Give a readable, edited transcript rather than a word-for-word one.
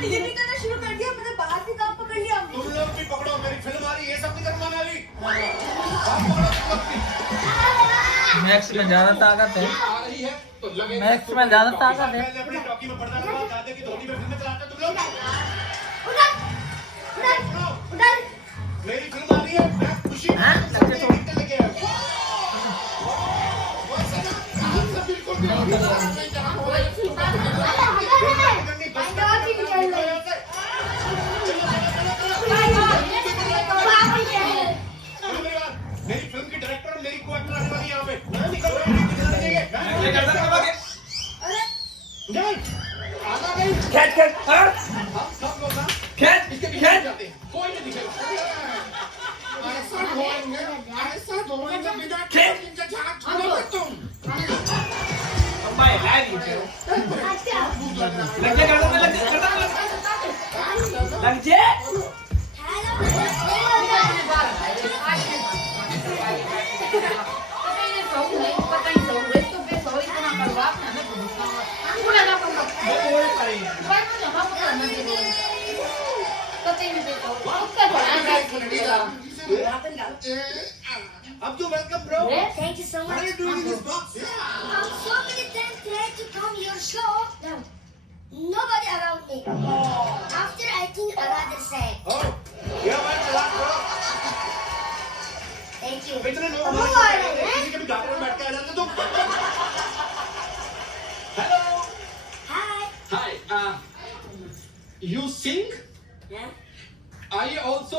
Delivery करना शुरू कर दिया, मैंने बाहर से काम पकड़ लिया। तुम लोग भी पकड़ो, मेरी फिल्म आ रही है, ये सब नहीं करवाने वाली। काम पकड़ो तुम लोग भी। मैक्स में ज्यादा ताकत है। आ रही है तो लगे। मैक्स में ज्यादा ताकत है। पहले अपनी टॉकी में पर्दा लगा, दादे की धोती में फिल्म चलाते तुम लोग। उधर, उधर, उधर। मेरी फिल्म आ रही है, मैं खुशी हाँ, लगे तो। लेके आया। बिल्कुल भी नहीं। मेरी फिल्म की डायरेक्टर और मेरी को एक्टर आने वाली है यहाँ पे। मैं निकल रहा हूँ, आना नहीं। खेच खेच हम सब लोग ना खेच इसके पीछे खेच। जाते हैं, कोई नहीं दिखेगा। ऐसा धोएंगे बिना इनका झाग छोड़ोगे तुम। भाई है नहीं लग जा गर्दन में, लग जा गर्दन में, लग जा। अब तो welcome bro. Thank you so What much. are you doing in this box? I'm so many times glad to come your show. No, nobody around me. After I think I rather say Oh, yeah, man, relax, bro. thank you. इतने लोग अब हमारे वो आ साथ रहे रहते हैं, हैं। किसी के भी ढाबे में बैठ के आ जाते तुम। Hello. Hi. Hi. You sing? Yeah. Are you also